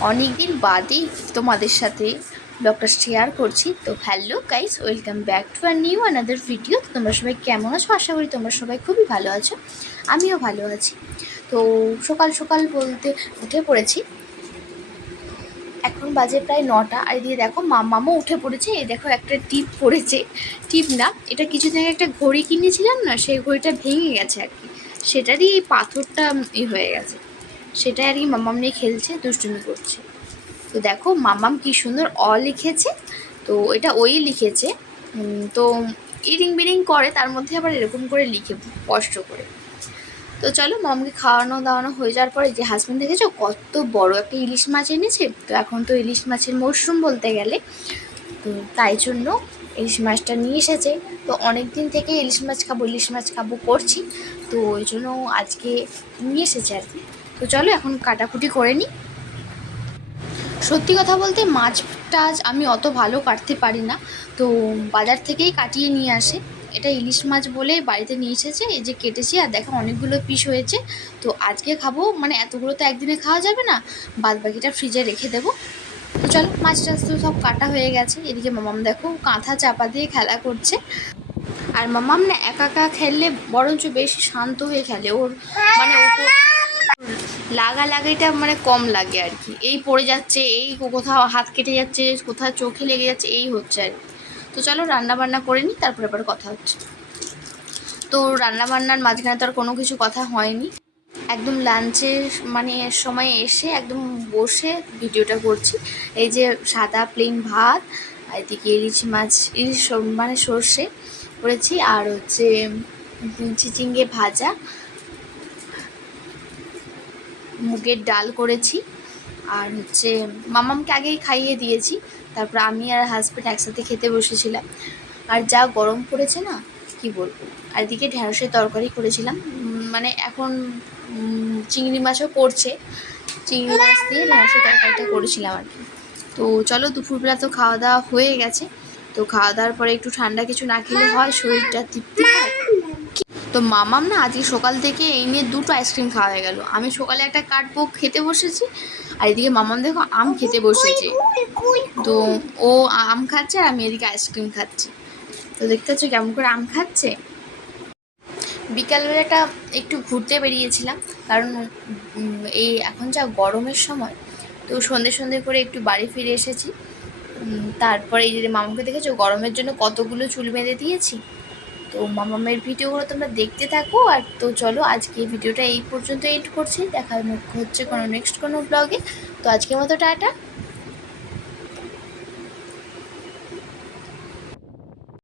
অনেক দিন বাদেই তোমাদের সাথে ব্লগটা শেয়ার করছি। তো hello guys welcome back to our new another video তো তোমরা সবাই কেমন আছো? আশা করি তোমরা সবাই খুবই ভালো আছো। আমিও ভালো আছি। তো সকাল সকাল বলতে উঠে পড়েছি। এখন বাজে প্রায় নটা। আর এদিকে দেখো মামামও উঠে পড়েছে। এই দেখো একটা টিপ পড়েছে। টিপ না, এটা কিছুদিন আগে একটা ঘড়ি কিনেছিলাম না, সেই ঘড়িটা ভেঙে গেছে আর কি। সেটারই পাথরটা ই হয়ে গেছে। সেটাই আর কি মামাম নিয়ে খেলছে, দুষ্টুমি করছে। তো দেখো মামাম কি সুন্দর অ লিখেছে, তো এটা ওই লিখেছে। তো ইরিং বিরিং করে, তার মধ্যে আবার এরকম করে লিখে কষ্ট করে। তো চলো মামকে খাওয়ানো দাওয়ানো হয়ে যাওয়ার পরে যে হাজব্যান্ড দেখেছ, কত বড় একটা ইলিশ মাছ এনেছে। তো এখন তো ইলিশ মাছের মশরুম বলতে গেলে। তো তাই জন্য ইলিশ মাছটা নিয়ে এসেছে। তো অনেক দিন থেকে ইলিশ মাছ খাব, ইলিশ মাছ খাব করছি। তো ওই জন্য আজকে নিয়ে এসেছে আর কি। তো চলো এখন কাটাকুটি করে নিই। সত্যি কথা বলতে মাছ টাছ আমি অত ভালো কাটতে পারি না। তো বাজার থেকেই কাটিয়ে নিয়ে আসে। এটা ইলিশ মাছ বলে বাড়িতে নিয়ে এসেছে, এই যে কেটেছি আর দেখো অনেকগুলো পিস হয়েছে। তো আজকে খাব মানে এতগুলো তো একদিনে খাওয়া যাবে না বাদ বাকিটা ফ্রিজে রেখে দেবো। তো চলো মাছ টাছ তো সব কাটা হয়ে গেছে, এদিকে মামাম দেখো কাঁথা চাপা দিয়ে খেলা করছে। আর মামাম না একা একা খেললে বরঞ্চ বেশি শান্ত হয়ে খেলে। ওর মানে ওপর লাগা লাগাইটা মানে কম লাগে আর কি। এই পড়ে যাচ্ছে, এই কোথাও হাত কেটে যাচ্ছে, কোথাও চোখে লেগে যাচ্ছে, এই হচ্ছে আর তো চলো রান্না বান্না করে নিই, তারপরে আবার কথা হচ্ছে। তো রান্না বান্নার মাঝখানে তো আর কোনো কিছু কথা হয়নি। একদম লাঞ্চের মানে সময় এসে একদম বসে ভিডিওটা করছি। এই যে সাদা প্লেন ভাত, এদিকে ইলিশ মাছ, ইলিশ মানে সর্ষে করেছি, আর হচ্ছে চিচিঙ্গে ভাজা মুগের ডাল করেছি আর হচ্ছে মামামকে আগেই খাইয়ে দিয়েছি, তারপর আমি আর হাজব্যান্ড একসাথে খেতে বসেছিলাম। আর যা গরম পড়েছে না, কি বলব? আর এদিকে ঢ্যাঁড়সের তরকারি করেছিলাম মানে এখন চিংড়ি মাছও করছে চিংড়ি মাছ দিয়ে ঢ্যাঁড়সের তরকারিটা করেছিলাম আর কি। তো চলো দুপুরবেলা তো খাওয়া দাওয়া হয়ে গেছে, তো খাওয়া দাওয়ার পরে একটু ঠান্ডা কিছু না খেলে হয়, শরীরটা তৃপ্তি হয়? তো মামাম না আজকে সকাল থেকে এই নিয়ে দুটো আইসক্রিম খাওয়া হয়ে গেল। আমি সকালে একটা কাটবো খেতে বসেছি আর এদিকে মামাম দেখো আম খেতে বসেছে। তো ও আম খাচ্ছে আর আমি এদিকে আইসক্রিম খাচ্ছি। তো দেখতে পাচ্ছ কেমন করে আম খাচ্ছে? বিকালবেলাটা একটু ঘুরতে বেরিয়েছিলাম কারণ এই এখন যা গরমের সময় তো সন্ধে সন্ধে করে একটু বাড়ি ফিরে এসেছি। তারপরে এই যে মামাকে দেখেছ গরমের জন্য কতগুলো চুল বেঁধে দিয়েছি? তো মামামের ভিডিওগুলো তোমরা দেখতে থাকো। আর তো চলো, আজকে ভিডিওটা এই পর্যন্ত এড করছি। দেখা হচ্ছে কোনো নেক্সট কোনো ব্লগে তো আজকের মতো টাটা।